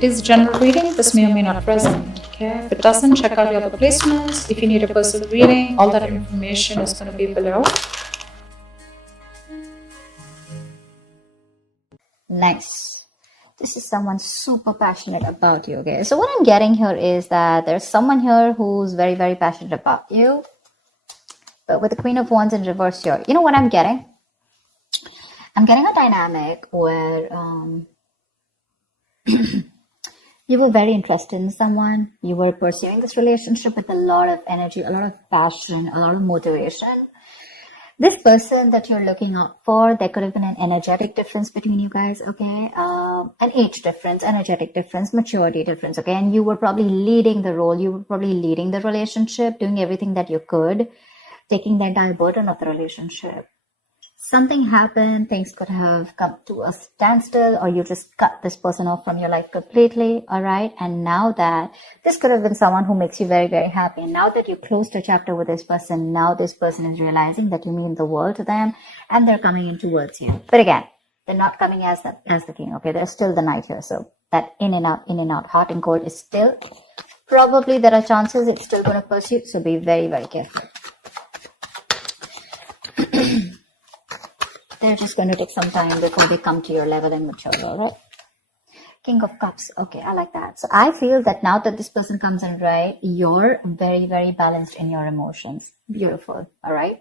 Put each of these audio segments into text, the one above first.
It is general reading. This may or may not resonate. Okay. If it doesn't, check out your other placements. If you need a personal reading, all that information is going to be below. Nice. This is someone super passionate about you. Okay. So what I'm getting here is that there's someone here who's very, very passionate about you. But with the Queen of Wands in reverse here, you know what I'm getting? I'm getting a dynamic where you were very interested in someone. You were pursuing this relationship with a lot of energy, a lot of passion, a lot of motivation. This person that you're looking out for, there could have been an energetic difference between you guys, okay? An age difference, energetic difference, maturity difference, okay? And you were probably leading the role. You were probably leading the relationship, doing everything that you could, taking the entire burden of the relationship. Something happened, things could have come to a standstill, or you just cut this person off from your life completely, all right? And now that this could have been someone who makes you very, very happy. And now that you closed a chapter with this person, now this person is realizing that you mean the world to them, and they're coming in towards you. But again, they're not coming as the king, okay? There's still the knight here. So that in and out, hot and cold is still, probably there are chances it's still going to pursue. So be very, very careful. They're just going to take some time before they come to your level and mature, all right? King of Cups. Okay, I like that. So I feel that now that this person comes in, right, you're very, very balanced in your emotions. Beautiful, all right?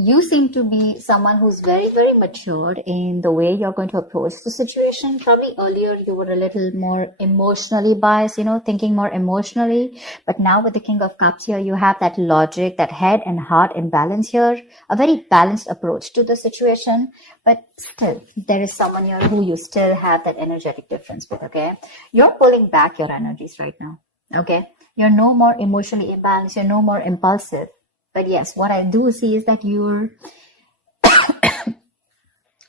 You seem to be someone who's very, very matured in the way you're going to approach the situation. Probably earlier you were a little more emotionally biased, you know, thinking more emotionally. But now with the King of Cups here, you have that logic, that head and heart in balance here. A very balanced approach to the situation. But still, there is someone here who you still have that energetic difference with, okay? You're pulling back your energies right now, okay? You're no more emotionally imbalanced. You're no more impulsive. But yes, what I do see is that you're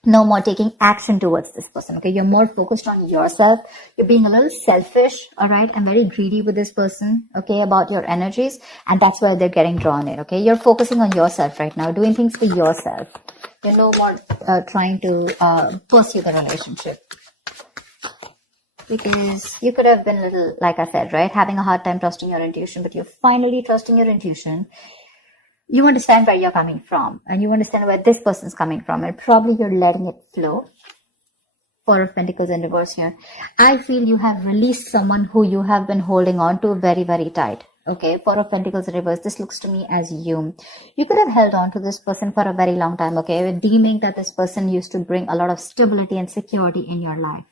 no more taking action towards this person, okay? You're more focused on yourself. You're being a little selfish, all right? And very greedy with this person, okay, about your energies. And that's where they're getting drawn in, okay? You're focusing on yourself right now, doing things for yourself. You're no more trying to pursue the relationship. Because you could have been a little, like I said, right, having a hard time trusting your intuition, but you're finally trusting your intuition. You understand where you're coming from, and you understand where this person's coming from, and probably you're letting it flow. Four of Pentacles in reverse here. I feel you have released someone who you have been holding on to very, very tight. Okay, Four of Pentacles in reverse. This looks to me as you. You could have held on to this person for a very long time, okay, deeming that this person used to bring a lot of stability and security in your life.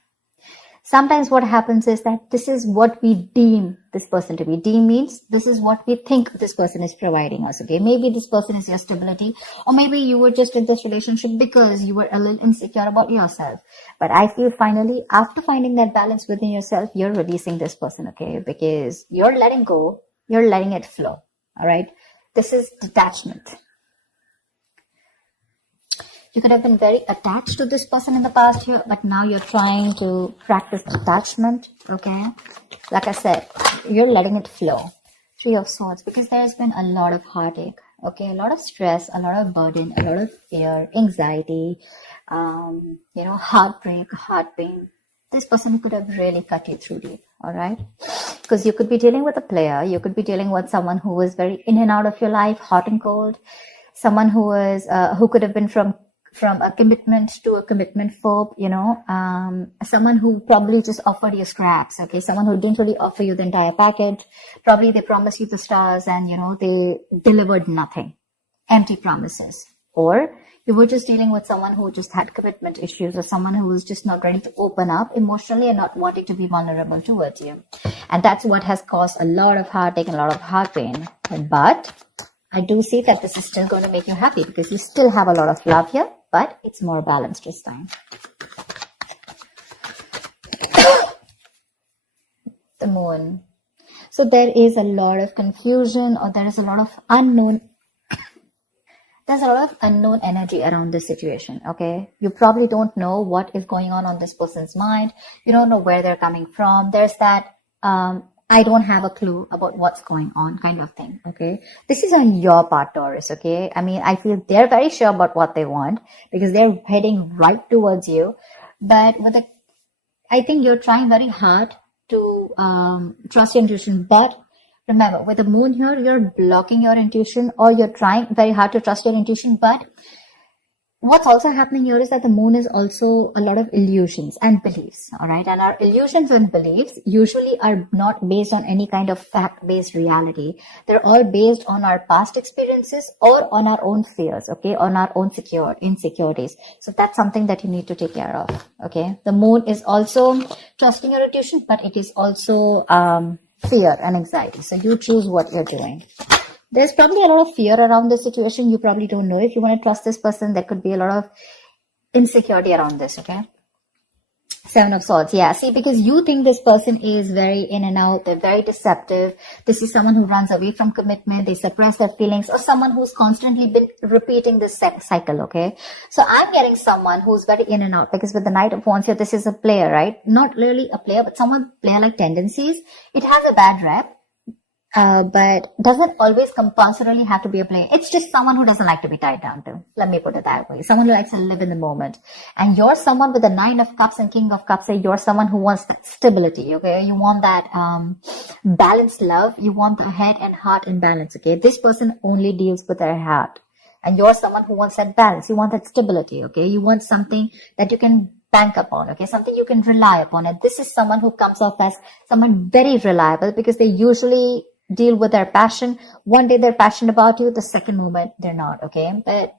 Sometimes what happens is that this is what we deem this person to be. Deem means this is what we think this person is providing us, okay? Maybe this person is your stability, or maybe you were just in this relationship because you were a little insecure about yourself. But I feel finally, after finding that balance within yourself, you're releasing this person, okay? Because you're letting go, you're letting it flow, all right? This is detachment. You could have been very attached to this person in the past here, but now you're trying to practice detachment, okay? Like I said, you're letting it flow. Three of Swords, because there's been a lot of heartache, okay? A lot of stress, a lot of burden, a lot of fear, anxiety, heartbreak, heart pain. This person could have really cut you through deep, all right? Because you could be dealing with a player. You could be dealing with someone who was very in and out of your life, hot and cold. Someone who was, who could have been from a commitment to a commitment phobe, someone who probably just offered you scraps, okay? Someone who didn't really offer you the entire package. Probably they promised you the stars and, they delivered nothing. Empty promises. Or you were just dealing with someone who just had commitment issues, or someone who was just not ready to open up emotionally and not wanting to be vulnerable towards you. And that's what has caused a lot of heartache and a lot of heart pain. But I do see that this is still going to make you happy because you still have a lot of love here, but it's more balanced this time. The Moon. So there is a lot of confusion, or there is a lot of unknown. There's a lot of unknown energy around this situation, okay? You probably don't know what is going on this person's mind. You don't know where they're coming from. There's that, I don't have a clue about what's going on kind of thing, okay? This is on your part, Taurus, okay? I mean, I feel they're very sure about what they want because they're heading right towards you. But I think you're trying very hard to trust your intuition. But remember, with the moon here, you're blocking your intuition, or you're trying very hard to trust your intuition. But what's also happening here is that the moon is also a lot of illusions and beliefs, all right? And our illusions and beliefs usually are not based on any kind of fact-based reality. They're all based on our past experiences or on our own fears, okay? On our own insecurities. So that's something that you need to take care of, okay? The moon is also trusting your intuition, but it is also fear and anxiety. So you choose what you're doing. There's probably a lot of fear around this situation. You probably don't know if you want to trust this person. There could be a lot of insecurity around this, okay? Seven of Swords, yeah. See, because you think this person is very in and out. They're very deceptive. This is someone who runs away from commitment. They suppress their feelings, or someone who's constantly been repeating this cycle, okay? So I'm getting someone who's very in and out, because with the Knight of Wands here, this is a player, right? Not really a player, but someone player-like tendencies. It has a bad rep. But doesn't always compulsorily have to be a player. It's just someone who doesn't like to be tied down to. Let me put it that way. Someone who likes to live in the moment. And you're someone with the Nine of Cups and King of Cups. You're someone who wants that stability, okay? You want that balanced love. You want the head and heart in balance, okay? This person only deals with their heart. And you're someone who wants that balance. You want that stability, okay? You want something that you can bank upon, okay? Something you can rely upon. And this is someone who comes off as someone very reliable, because they usually deal with their passion. One day they're passionate about you, the second moment they're not, okay? But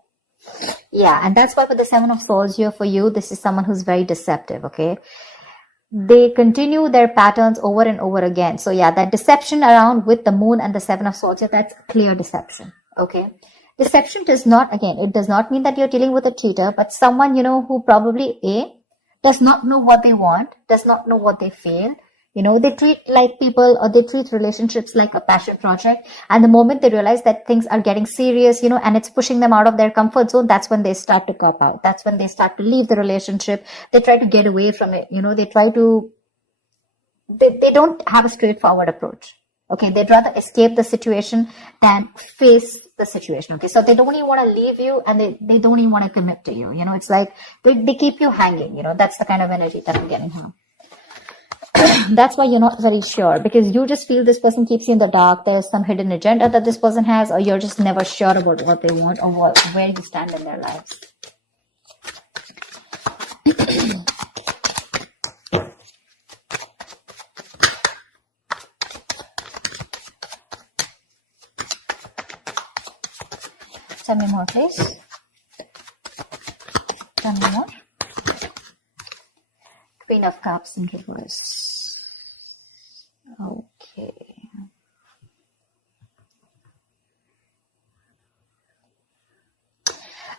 yeah, and that's why with the Seven of Swords here for you, this is someone who's very deceptive, okay? They continue their patterns over and over again. So yeah, that deception around with the moon and the Seven of Swords here, that's clear deception, okay? Deception does not, again, it does not mean that you're dealing with a cheater, but someone, you know, who probably does not know what they want, does not know what they feel. You know, they treat like people, or they treat relationships like a passion project. And the moment they realize that things are getting serious, you know, and it's pushing them out of their comfort zone, that's when they start to cop out. That's when they start to leave the relationship. They try to get away from it. You know, they don't have a straightforward approach. Okay. They'd rather escape the situation than face the situation. Okay. So they don't even want to leave you, and they don't even want to commit to you. You know, it's like they keep you hanging. You know, that's the kind of energy that I'm getting here. That's why you're not very sure, because you just feel this person keeps you in the dark. There's some hidden agenda that this person has, or you're just never sure about what they want, or where you stand in their lives. Tell me more, please. Tell me more. Queen of Cups in reverse. Okay.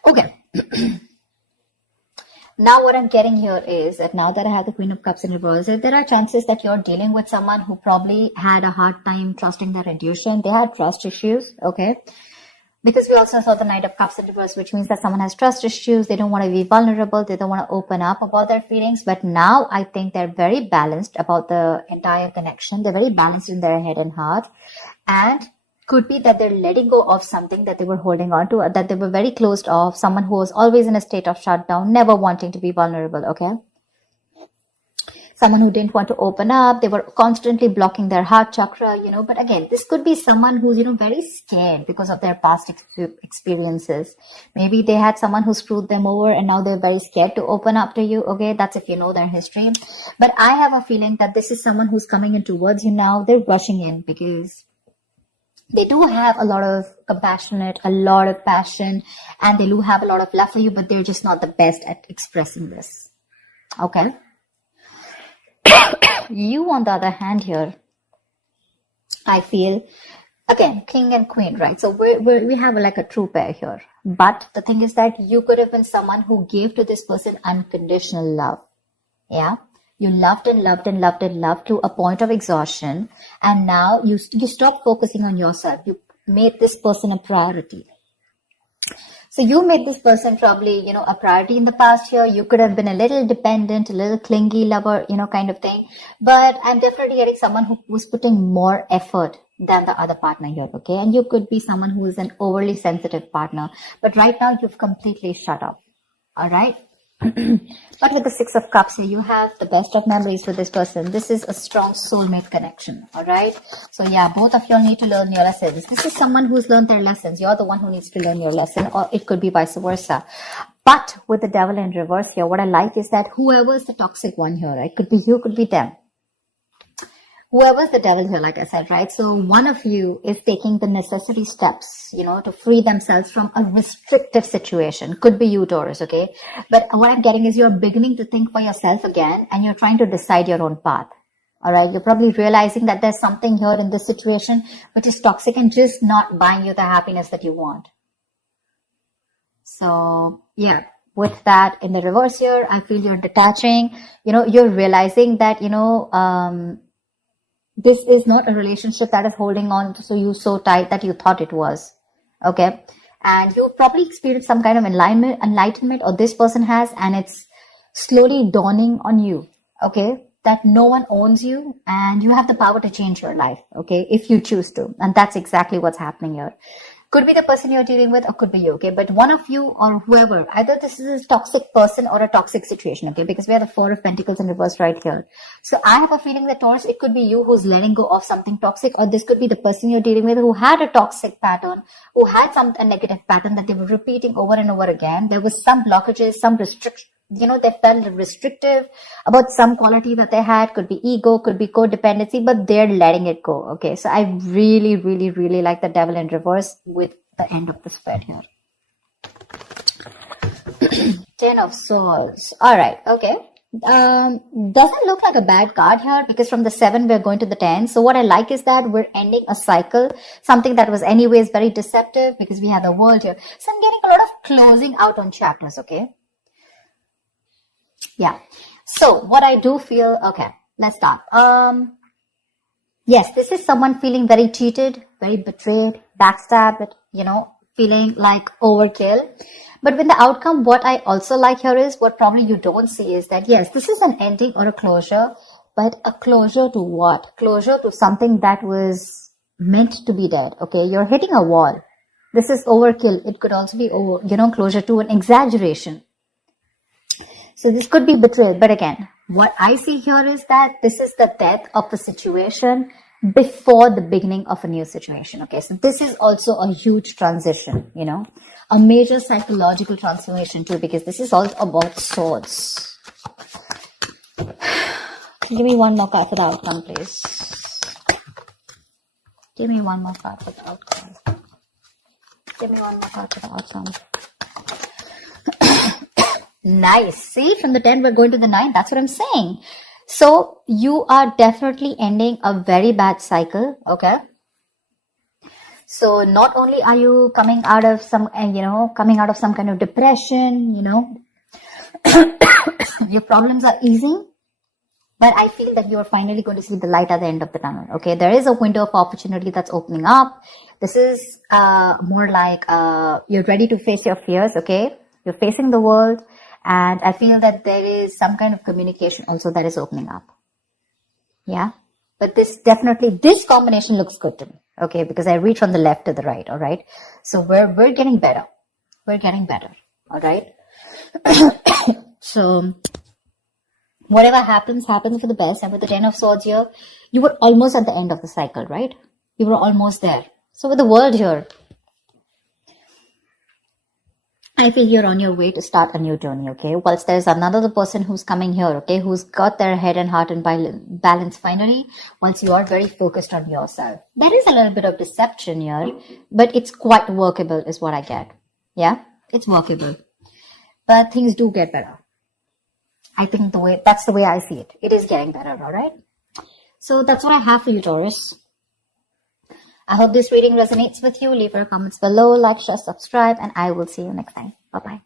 Okay. Now what I'm getting here is that now that I have the Queen of Cups in reverse, there are chances that you're dealing with someone who probably had a hard time trusting their intuition. They had trust issues, okay? Because we also saw the Knight of Cups in reverse, which means that someone has trust issues. They don't want to be vulnerable. They don't want to open up about their feelings. But now I think they're very balanced about the entire connection. They're very balanced in their head and heart. And could be that they're letting go of something that they were holding on to, or that they were very closed off. Someone who was always in a state of shutdown, never wanting to be vulnerable, okay? Someone who didn't want to open up. They were constantly blocking their heart chakra, you know. But again, this could be someone who's, you know, very scared because of their past experiences. Maybe they had someone who screwed them over, and now they're very scared to open up to you. Okay, that's if you know their history. But I have a feeling that this is someone who's coming in towards you now. They're rushing in because they do have a lot of compassionate, a lot of passion, and they do have a lot of love for you, but they're just not the best at expressing this. Okay. You, on the other hand here, I feel, again, king and queen, right? So we have like a true pair here. But the thing is that you could have been someone who gave to this person unconditional love. Yeah. You loved and loved and loved and loved to a point of exhaustion. And now you stop focusing on yourself. You made this person a priority. So you made this person probably, you know, a priority in the past year. You could have been a little dependent, a little clingy lover, you know, kind of thing. But I'm definitely getting someone who was putting more effort than the other partner here, okay? And you could be someone who is an overly sensitive partner. But right now, you've completely shut up, all right? But with the Six of Cups here, you have the best of memories with this person. This is a strong soulmate connection, all right? So yeah, both of you need to learn your lessons. This is someone who's learned their lessons. You're the one who needs to learn your lesson, or it could be vice versa. But with the Devil in reverse here, what I like is that whoever is the toxic one here, right? Could be you, could be them. Whoever's the devil here, like I said, right? So one of you is taking the necessary steps, to free themselves from a restrictive situation. Could be you, Taurus, okay? But what I'm getting is you're beginning to think for yourself again, and you're trying to decide your own path. All right? You're probably realizing that there's something here in this situation which is toxic and just not buying you the happiness that you want. So, yeah. With that in the reverse here, I feel you're detaching. You're realizing that, this is not a relationship that is holding on to you so tight that you thought it was. Okay. And you've probably experienced some kind of enlightenment, or this person has, and it's slowly dawning on you. Okay. That no one owns you and you have the power to change your life. Okay. If you choose to. And that's exactly what's happening here. Could be the person you're dealing with, or could be you, okay? But one of you or whoever, either this is a toxic person or a toxic situation, okay? Because we have the Four of Pentacles in reverse right here. So I have a feeling that, Taurus, it could be you who's letting go of something toxic, or this could be the person you're dealing with who had a toxic pattern, who had a negative pattern that they were repeating over and over again. There was some blockages, some restriction. They felt restrictive about some quality that they had. Could be ego, could be codependency, but they're letting it go. Okay. So I really, really, really like the Devil in reverse with the end of the spread here. 10 of Swords. All right. Okay. Doesn't look like a bad card here, because from the 7 we're going to the 10. So what I like is that we're ending a cycle, something that was anyways very deceptive, because we have the World here. So I'm getting a lot of closing out on chapters. Okay. Yeah. So what I do feel, okay, let's start. Yes, this is someone feeling very cheated, very betrayed, backstabbed, feeling like overkill. But with the outcome, what I also like here is, what probably you don't see is that, yes, this is an ending or a closure, but a closure to what? Closure to something that was meant to be dead. Okay. You're hitting a wall. This is overkill. It could also be closure to an exaggeration. So this could be betrayal. But again, what I see here is that this is the death of a situation before the beginning of a new situation. Okay. So this is also a huge transition, a major psychological transformation too, because this is all about swords. Give me one more card for the outcome, please. Give me one more card for the outcome. Give me one more card for the outcome. Nice. See, from the 10, we're going to the 9. That's what I'm saying. So you are definitely ending a very bad cycle. Okay. So not only are you coming out of some kind of depression, your problems are easing, but I feel that you're finally going to see the light at the end of the tunnel. Okay. There is a window of opportunity that's opening up. This is more like you're ready to face your fears. Okay. You're facing the world. And I feel that there is some kind of communication also that is opening up. Yeah. But this combination looks good to me. Okay. Because I read from the left to the right. All right. So we're getting better. We're getting better. All right. So whatever happens for the best. And with the 10 of Swords here, you were almost at the end of the cycle, right? You were almost there. So with the World here, I feel you're on your way to start a new journey, okay? Whilst there's another person who's coming here, okay, who's got their head and heart in balance finally, once you are very focused on yourself. There is a little bit of deception here, but it's quite workable is what I get. Yeah, it's workable. But things do get better. I think that's the way I see it. It is getting better, all right? So that's what I have for you, Taurus. I hope this reading resonates with you. Leave your comments below, like, share, subscribe, and I will see you next time. Bye-bye.